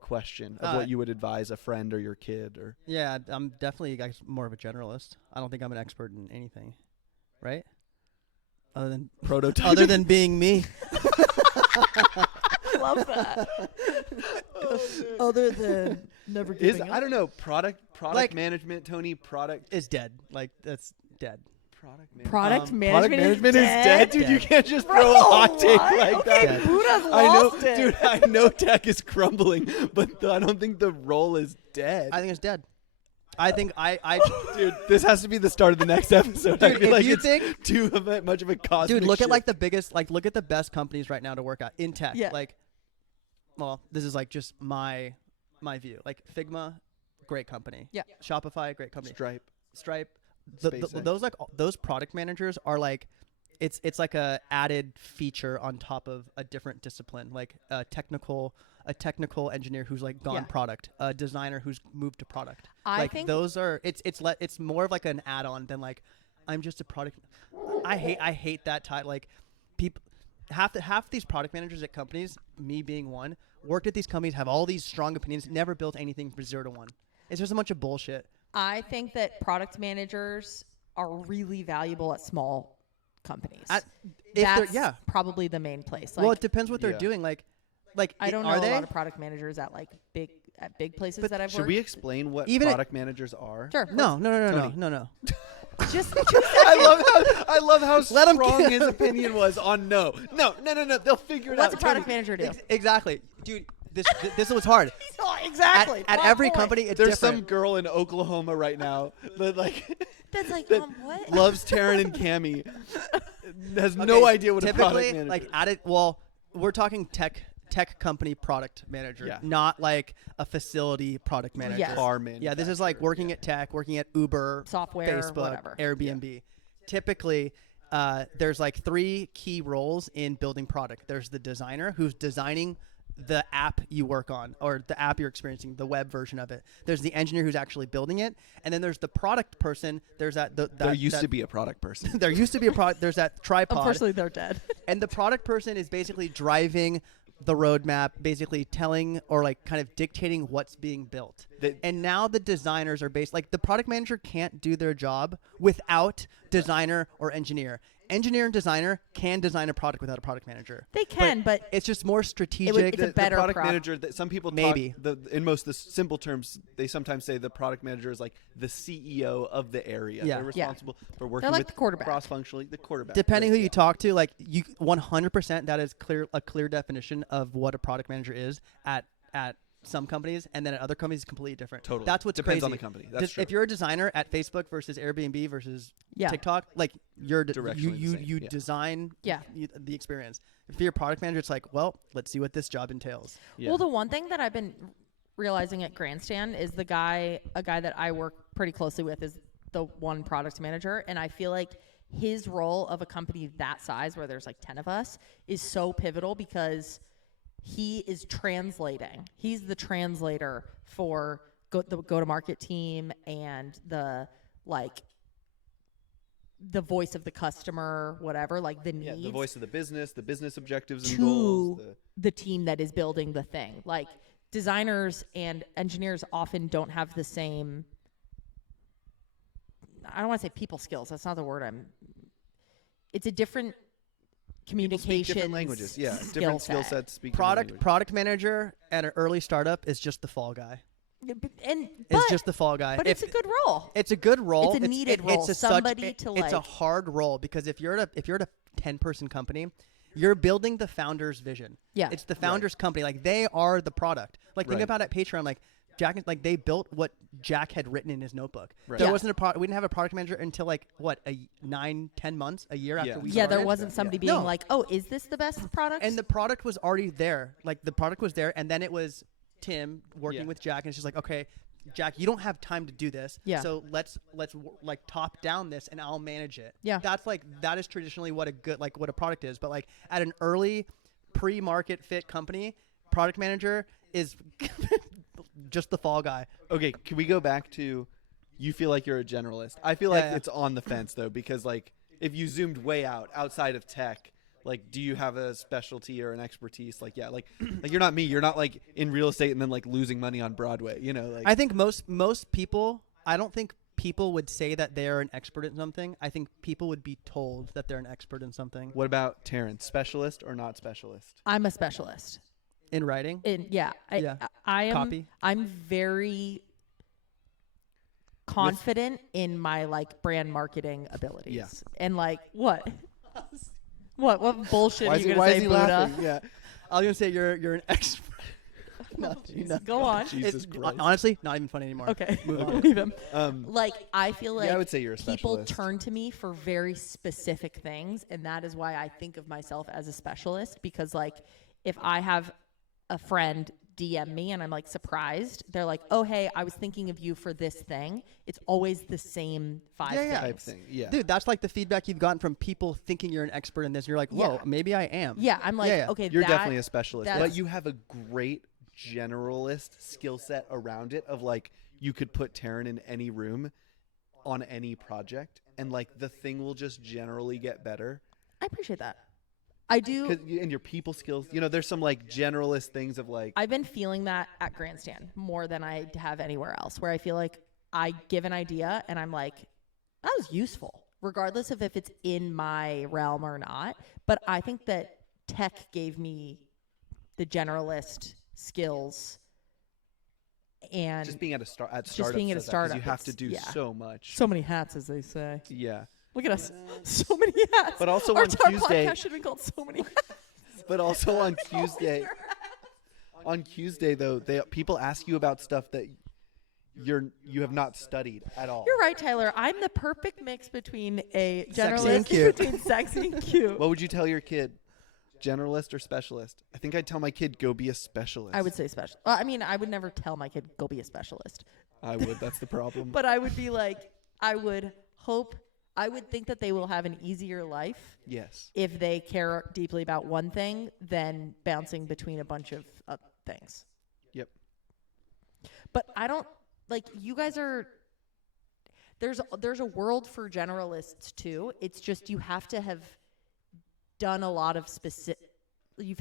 question of what you would advise a friend or your kid? Or Yeah, I'm definitely more of a generalist. I don't think I'm an expert in anything, right? Other than prototype. other than being me. Love that. Other than never giving up. I don't know, product Like- management, Tony. Product Is dead. Like that's dead. Product Um, management, is dead, dude. You Dead. can't just Bro, throw a hot take what? like Okay, that. Buddha's I know, lost it. dude. I know tech is crumbling, but I don't think the role is dead. I think it's dead. I think I Dude, this has to be the start of the next episode. I Dude, feel if like you it's think- too much of a cosmic dude, look at shift. like the biggest, like look at the best companies right now to work at in tech. Yeah. Like, well, this is like just my view. Like Figma, great company. Yeah. Shopify, great company. Stripe. Those those product managers are like, it's like a added feature on top of a different discipline, like a technical engineer who's like gone Yeah. product, a designer who's moved to product. I Like think those are it's more of like an add-on than like I'm just a product. I hate that type. Like people half these product managers at companies, me being one, worked at these companies, have all these strong opinions, never built anything from 0 to 1. It's just a bunch of bullshit. I think that product managers are really valuable at small companies. If they're- That's yeah. probably the main place. Like, Well, it depends what they're Yeah. doing. Like I don't know are a they? lot of product managers at like big places But that I've Should worked. we explain what Even at- product managers are? Sure. No. Tony. No. Just I love how Let 'em strong get- his opinion was on no. They'll figure it what's a out. product Tony. manager do? Exactly, dude. This is what's hard. Exactly. At my every point. company, it's There's some different. girl in Oklahoma right now that like That's like, that what? loves Taryn and Cammy. Has no Okay, idea what a product typically, manager like is. at it. Well, we're talking tech company product manager, Yeah. not like a facility product manager. Yes. Car Yeah, this is like manufacturer, working yeah. at tech, working at Uber, Software, Facebook, whatever. Airbnb. Typically, there's like 3 key roles in building product. There's the designer who's designing the app you work on or the app you're experiencing, the web version of it. There's the engineer who's actually building it, and then there's the product person. There's There used to be a product person. there used to be a product. There's that tripod. Unfortunately, they're dead. And the product person is basically driving the roadmap, basically telling or like kind of dictating what's being built. And now the designers are like the product manager can't do their job without designer or engineer. Engineer and designer can design a product without a product manager. They can, but It's just more strategic. it's a better the product product. manager that some people Maybe. talk, in most the simple terms, they sometimes say the product manager is like the CEO of the area. Yeah. They're Yeah. responsible for working like with the quarterback. cross-functionally, the quarterback. Depending right, who you talk to, like you 100% that is a clear definition of what a product manager is at some companies, and then at other companies it's completely different. Totally. That's what's Depends crazy. on the company. That's true. If you're a designer at Facebook versus Airbnb versus Yeah. TikTok, like you're Directionally the you same, yeah. design Yeah. the experience. If you're a product manager, it's like, well, let's see what this job entails. Yeah. Well, the one thing that I've been realizing at Grandstand is a guy that I work pretty closely with is the one product manager, and I feel like his role of a company that size, where there's like 10 of us, is so pivotal because he is translating. He's the translator for the go-to-market team and the like the voice of the customer, whatever, like the needs, the voice of the business objectives and to goals. the team that is building the thing. Like designers and engineers often don't have the same, I don't want to say people skills. That's not the word it's a different communication. Different languages. Yeah. Different skill sets. Speak Product manager at an early startup is just the fall guy. It's just the fall guy. But it's a good role. It's a good role. It's a needed role. It's Somebody to It's a hard role because if you're at a 10-person company, you're building the founder's vision. Yeah. It's the founder's company. Like they are the product. Like think Right. about at Patreon. Like Jack, like they built what Jack had written in his notebook. Right. There Yeah. wasn't we didn't have a product manager until like what 9-10 months, a year after Yeah. we Yeah, started. there wasn't somebody being No. like, "Oh, is this the best product?" And the product was already there. Like the product was there, and then it was Tim working Yeah. with Jack, and she's like, okay, Jack, you don't have time to do this. Yeah. So let's like top down this, and I'll manage it. Yeah. That is traditionally what a product is. But like at an early pre-market fit company, product manager is just the fall guy. Okay, can we go back to you feel like you're a generalist? I feel like Yeah. it's on the fence though, because like if you zoomed way outside of tech, like do you have a specialty or an expertise? Like like you're not me. You're not like in real estate and then like losing money on Broadway. You know, like I think most people. I don't think people would say that they are an expert in something. I think people would be told that they're an expert in something. What about Terrence? Specialist or not specialist? I'm a specialist. In writing. I am. Copy. I'm very confident in my like brand marketing abilities. Yeah. And like what? What bullshit Why are is you he, gonna why say, is he Buddha? laughing? Yeah. I was gonna say you're an expert. No, no. Go on. Jesus Christ. Honestly, not even funny anymore. Okay, Move on. leave him. Um, Like I feel like I would say you're a people specialist. turn to me for very specific things, and that is why I think of myself as a specialist. Because like, if I have a friend DM me and I'm like surprised, they're like, "Oh hey, I was thinking of you for this thing." It's always the same five Yeah. things. type thing. Yeah. Dude, that's like the feedback you've gotten from people thinking you're an expert in this. You're like, whoa, Yeah. maybe I am. Yeah, I'm like, Yeah, yeah. okay, You're that- definitely a specialist, but that's- you have a great generalist skill set around it of like you could put Taryn in any room on any project and like the thing will just generally get better. I appreciate that. I do. And your people skills, you know, there's some like generalist things of like I've been feeling that at Grandstand more than I have anywhere else, where I feel like I give an idea and I'm like, that was useful, regardless of if it's in my realm or not. But I think that tech gave me the generalist skills and just being at startups. just being at a does that, 'cause startup, you have to it's- do yeah. so much. so many hats, as they say. Yeah. Look at us, so many hats. But also our on Tuesday- podcast should have been called "So Many Hats." But also on Tuesday, on Tuesday though, people ask you about stuff that you have not studied at all. You're right, Tyler. I'm the perfect mix between a Sexy generalist and cute. between sexy and cute. What would you tell your kid? Generalist or specialist? I think I'd tell my kid go be a specialist. I would say special. I mean, I would never tell my kid go be a specialist, I would. That's the problem. but I would be like, I would think that they will have an easier life Yes. if they care deeply about one thing than bouncing between a bunch of things. Yep. But I don't like you guys are. There's a world for generalists too. It's just you have to have done a lot of specific. You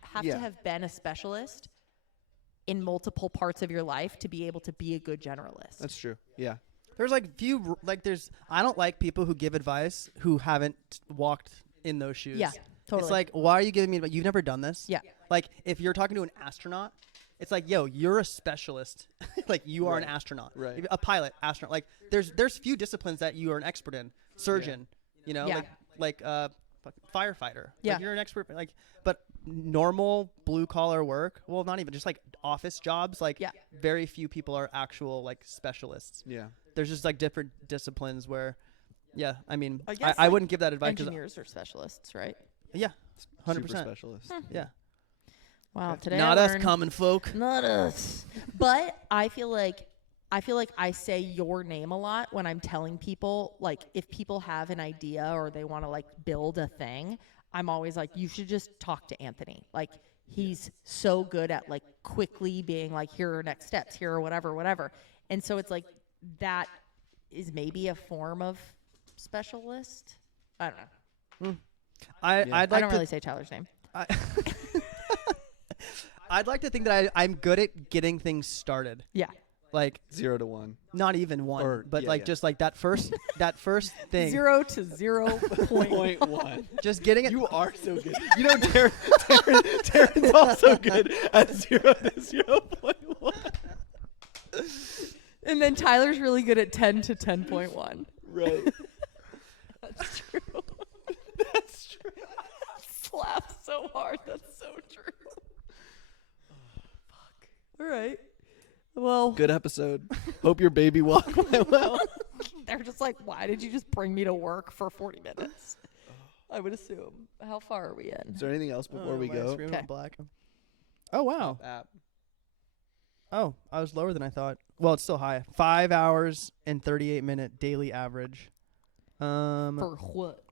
have Yeah. to have been a specialist in multiple parts of your life to be able to be a good generalist. That's true. Yeah. There's like I don't like people who give advice who haven't walked in those shoes. Yeah, totally. It's like, why are you giving me advice? You've never done this. Yeah. Like if you're talking to an astronaut, it's like, yo, you're a specialist. Like you are an Right. astronaut. Right. A pilot, astronaut. Like there's few disciplines that you are an expert in. Surgeon, you know, Yeah. like firefighter. Yeah. Like you're an expert like but normal blue collar work, well not even just like office jobs, like Yeah. very few people are actual like specialists. Yeah. There's just like different disciplines where I mean I guess, I like, wouldn't give that advice 'cause Engineers are specialists, right? yeah, Super 100%. specialist. Yeah. Wow. Today Not I us learned- common folk. Not us. But I feel like I say your name a lot when I'm telling people, like, if people have an idea or they want to like build a thing, I'm always like, you should just talk to Anthony. Like, he's so good at like quickly being like, here are next steps, here or whatever. And so it's like that is maybe a form of specialist. I don't know. I'd I like don't to. really say Tyler's name. I I'd like to think that I'm good at getting things started. Yeah. Like 0 to 1. not even one, Or- but yeah, like yeah. just like that first thing. 0 to 0.1. 0.1. Just getting it. You are so good. You know, Darren's also good at 0 to 0.1. And then Tyler's really good at 10 to 10.1. Right. That's true. That's true. Slap so hard. That's so true. Fuck. All right. Well, Good episode. Hope your baby walk went well. they're just like, why did you just bring me to work for 40 minutes? I would assume. How far are we in? Is there anything else before we my go? screen Okay. went black. Oh wow. App. Oh, I was lower than I thought. Well, it's still high. 5 hours and 38-minute daily average. For what?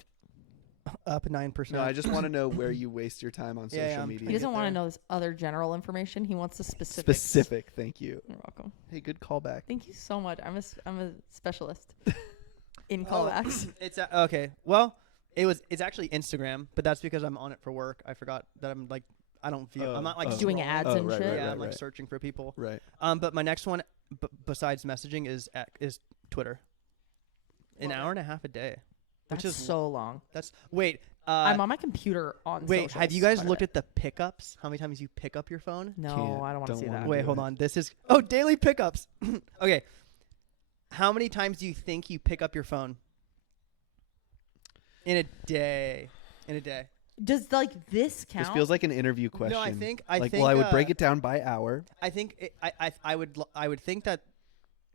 Up 9%. No, I just want to know where you waste your time on Yeah, social I'm media. He doesn't get want to there. know this other general information. He wants the specifics. Specific. Thank you. You're welcome. Hey, good callback. Thank you so much. I'm a specialist in Oh, callbacks. It's okay. Well, it's actually Instagram, but that's because I'm on it for work. I forgot that I'm like I don't view. I'm not like Doing scrolling. ads Oh, and right, shit. right, Yeah, right, I'm like right. searching for people. Right. But my next one, besides messaging, is Twitter. An hour and a half a day, which That's is so long. that's wait. I'm on my computer on. Wait, have you guys looked at? at the pickups? How many times you pick up your phone? No, Can't. I don't want to Don't see wanna that. do Wait, it. hold on. This is daily pickups. Okay, how many times do you think you pick up your phone in a day? In a day. Does like this count? This feels like an interview question. No, I think well, I would break it down by hour. I think I would think that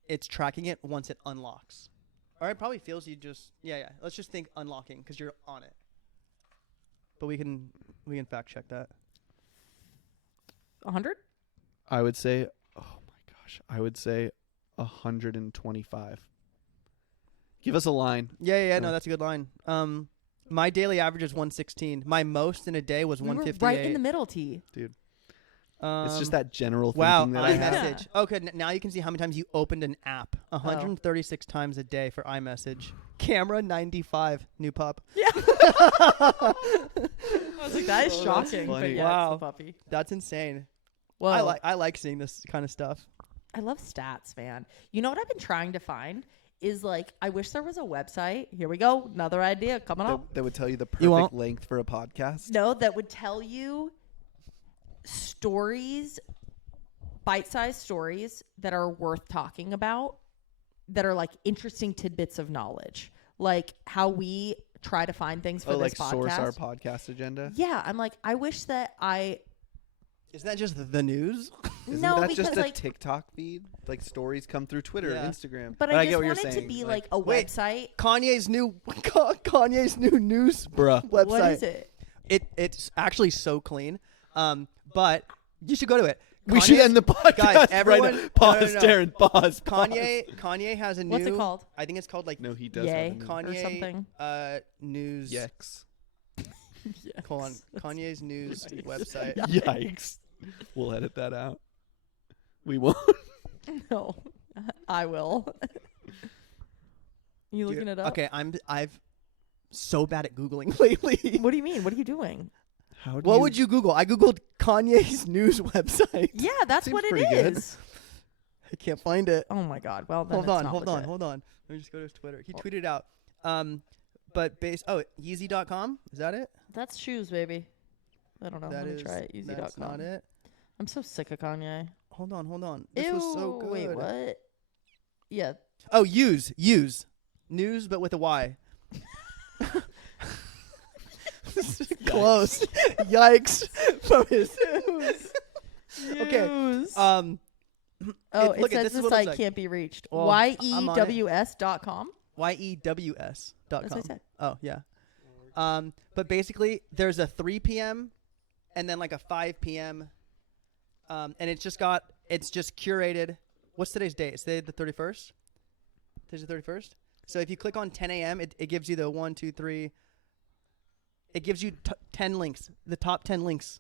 it's tracking it once it unlocks, or it probably feels you just yeah. Let's just think unlocking because you're on it. But we can fact check that. 100. I would say, oh my gosh, I would say 125. Give us a line. Yeah. No, Sure. that's a good line. My daily average is 116. My most in a day was We were 158. right in the middle, T. It's just that general Wow, thinking that I have. iMessage. Okay, now you can see how many times you opened an app. 136 times a day for iMessage. Camera 95. New pup. Yeah. I was like, that is Oh, that's shocking. But funny. yeah, Wow. it's the puppy. That's insane. Well, I like seeing this kind of stuff. I love stats, man. You know what I've been trying to find is like, I wish there was a website. Here we go. Another idea coming up. That would tell you the You won't? perfect length for a podcast. No, that would tell you stories, bite-sized stories that are worth talking about, that are like interesting tidbits of knowledge, like how we try to find things for Oh, this like podcast. source our podcast agenda. Yeah, I'm like, I wish that Isn't that just the news? Isn't no, that because just a like, TikTok feed? Like stories come through Twitter, Yeah. Instagram. but I I get just what you're want it to saying. be like a Wait. website. Kanye's new news Bruh. website. What is it? It's actually so clean. But you should go to it. We should Kanye's- end the podcast Guys, everyone, right now. Pause, no. Darren. Pause. Kanye has a new. What's it called? I think it's called like No, he does. Yay. Have a new- Kanye or something? news. Yikes. Hold on. Kanye's news website. Yikes. We'll edit that out. We won't. No, I will. You looking it up? Okay, I've so bad at googling lately. What do you mean? What are you doing? How do What would you Google? I googled Kanye's news website. Yeah, that's Seems what it pretty good. is. I can't find it. Oh my god. Well, then Hold it's on, not hold legit. on. Let me just go to his Twitter. He tweeted out. But Yeezy.com, is that it? That's shoes, baby. I don't know. That Let is me try it. Easy.com. that's not it. I'm so sick of Kanye. Hold on. This Ew. was so good. Wait, what? Yeah. Oh, Yews. News, but with a Y. Close. Yikes. From his Okay. News. look it at says this is the what it looks site like. can't be reached. Well, I'm on it. yews.com. yews.com. That's what I said. Oh, yeah. But basically, there's a 3 p.m. and then like a 5 p.m. And it's just curated. What's today's date? Is today the 31st? Today's the 31st? So if you click on 10 a.m., it gives you the 1, 2, 3. It gives you 10 links, the top 10 links.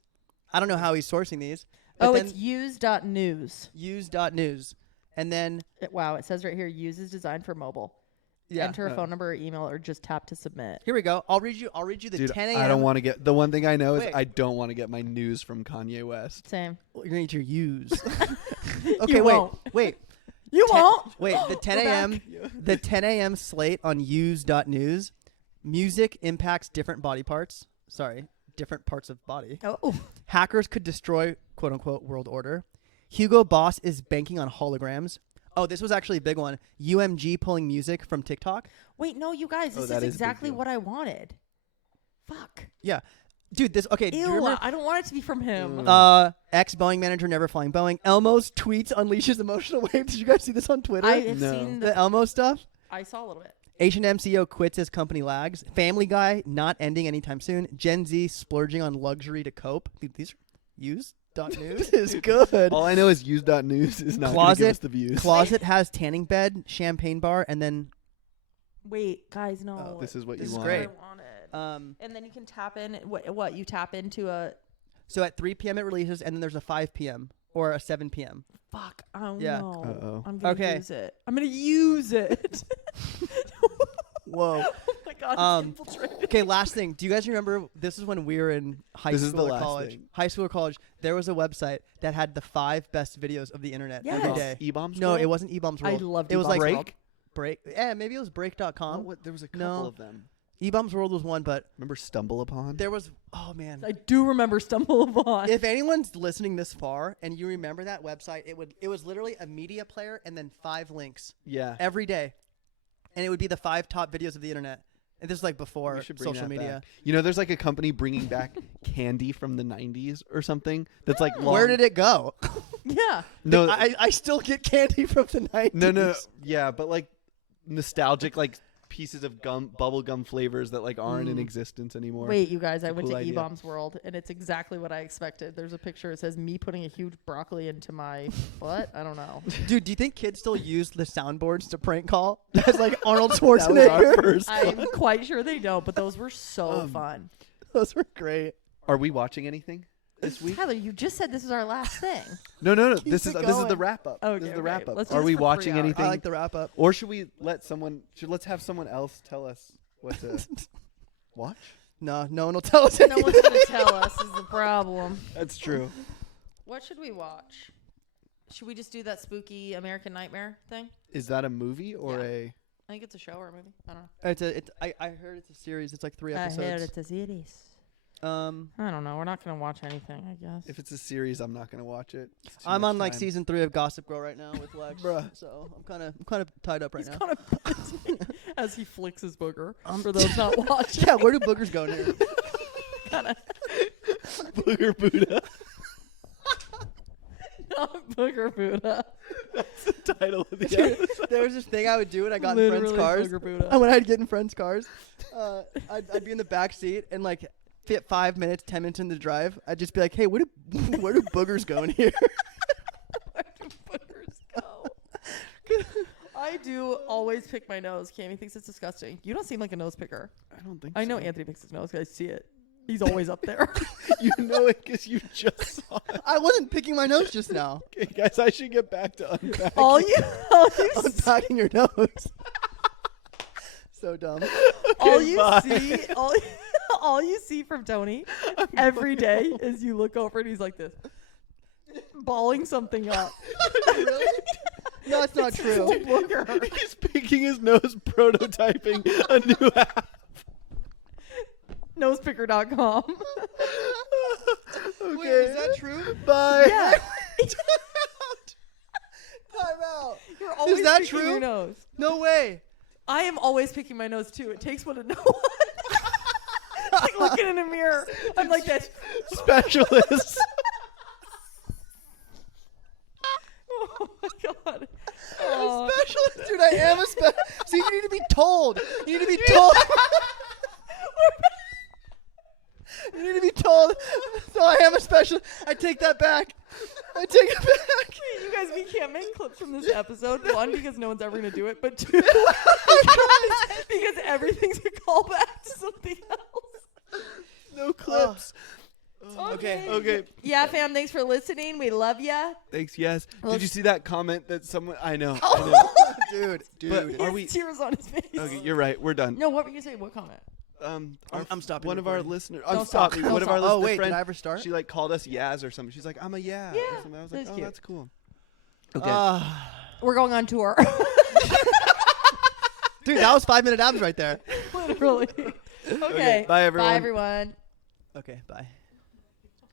I don't know how he's sourcing these. But It's use.news. use.news. And then Wow, it says right here, use is designed for mobile. Yeah. enter a phone number or email or just tap to submit. Here we go. I'll read you the Dude, 10 a.m. I don't want to get. The one thing I know is Wait. I don't want to get my news from Kanye West. Same. You're gonna eat your yews. You Okay, won't. wait. You won't. Wait, the 10 We're a.m. back. the 10 a.m. slate on yews.news. Music impacts different body parts. Sorry, different parts of body. Oh. Hackers could destroy quote unquote world order. Hugo Boss is banking on holograms. Oh, this was actually a big one. UMG pulling music from TikTok. Wait, no, you guys. Oh, This that is is a big exactly deal. what I wanted. Fuck. Yeah, dude. This okay. Do you Ew, remember? I don't want it to be from him. Ex-Boeing manager never flying Boeing. Elmo's tweets unleashes emotional wave. Did you guys see this on Twitter? I have No. seen the Elmo stuff. I saw a little bit. H&M CEO quits as company lags. Family Guy not ending anytime soon. Gen Z splurging on luxury to cope. Dude, these are used.news is good. All I know is use.news is not going to give Closet- us the views. Closet has tanning bed, champagne bar, and then Wait, guys, no. This is what This you is want. great. I wanted. And then you can tap in. What you tap into a. so at 3 p.m. it releases, and then there's a 5 p.m. or a 7 p.m. Fuck. Oh Yeah. no. Uh-oh. I'm gonna Okay. use it. I'm gonna use it. Whoa. Oh my god. It's infiltrated. Okay, last thing. Do you guys remember? This is when we were in high This is school the or last college. thing. High school or college. There was a website that had the 5 best videos of the internet every Yes. day. E-bombs? No, it wasn't E-Bombs I World. loved It was E-Bombs like World. Break. Yeah, maybe it was break.com. There was a couple No. of them. E-Bombs World was one, but Remember Stumble Upon? there was. Oh man. I do remember Stumble Upon. If anyone's listening this far and you remember that website, it was literally a media player and then 5 links Yeah. every day, and it would be the 5 top videos of the internet. And this is like before We should bring social that media. back. You know, there's like a company bringing back candy from the 90s or something that's like long. Where did it go? yeah. No, I still get candy from the 90s. no. Yeah, but like nostalgic like pieces of bubble gum flavors that like aren't in existence anymore. Wait, you guys, I a went cool to idea. E-Bombs World, and it's exactly what I expected. There's a picture. It says me putting a huge broccoli into my butt. I don't know. Dude, do you think kids still use the soundboards to prank call? That's like Arnold That was our Schwarzenegger. first I'm one. quite sure they don't, but those were so fun. Those were great. Are we watching anything this week? Tyler, you just said this is our last thing. No. This it is the going. wrap up. Okay, This is the okay. wrap up. Let's do Are this we for 3 watching hours. anything? I like the wrap up. Or should we let someone? Let's have someone else tell us what to watch? No one will tell us No anything. one's going to tell us is the problem. That's true. What should we watch? Should we just do that spooky American Nightmare thing? Is that a movie or Yeah. a? I think it's a show or a movie. I don't know. I heard it's a series. It's like 3 I episodes. heard it's a series. I don't know. We're not going to watch anything, I guess. If it's a series, I'm not gonna watch it. It's too I'm much on like time. season 3 of Gossip Girl right now with Lex. Bruh. So I'm kind of tied up right He's now. kind of as he flicks his booger. For those not watching, Yeah, where do boogers go here? kind of Booger Buddha. not booger Buddha. That's the title of the Dude, episode. there was this thing I would do when I got in friends' Literally cars. booger Buddha. And when I'd get in friends' cars, I'd be in the back seat and like fit 5 minutes, 10 minutes into the drive, I'd just be like, "Hey, where do boogers go in here?" Where do boogers go? I do always pick my nose. Cammy thinks it's disgusting. You don't seem like a nose picker. I don't think. I know so. Anthony picks his nose. I see it. He's always up there. You know it because you just saw it. I wasn't picking my nose just now. Okay, guys, I should get back to unpacking. all you Unpacking your nose. So dumb. all you bye. see all you see from Tony every day is you look over and he's like this, balling something up. Really? No, it's not true. It's a booger. He's picking his nose, prototyping a new app. Nosepicker.com. Okay. Wait, is that true? Bye. Yeah. Time out. You're always that picking true? your nose. No way. I am always picking my nose too. It takes one to know one. It's like looking in a mirror. I'm like this. Specialist. Oh my god. A specialist, dude. I am a specialist. See, you need to be told. You need to be told. You need to be told. So I am a specialist. I take that back. I take it back. You guys, we can't make clips from this episode. One, because no one's ever going to do it. But two, because everything's a callback to something else. No clips. Okay. Yeah, fam, thanks for listening. We love ya. Thanks. Yes. Well, Did you see that comment that someone? I know. Oh. dude. But He are has we? tears on his face. Okay, you're right. We're done. No, what were you saying? What comment? I'm stopping One of our recording. listeners. Don't I'm stop. stopping. Don't One of our stop. Oh listener wait, friend. did I ever start? She like called us Yaz or something. She's like, I'm a Yeah, yeah. Or something. I was like, that's oh, cute. that's cool. Okay. We're going on tour. Dude, that was 5 minute abs right there. Literally. Okay. Bye, everyone. Bye, everyone. Okay, bye.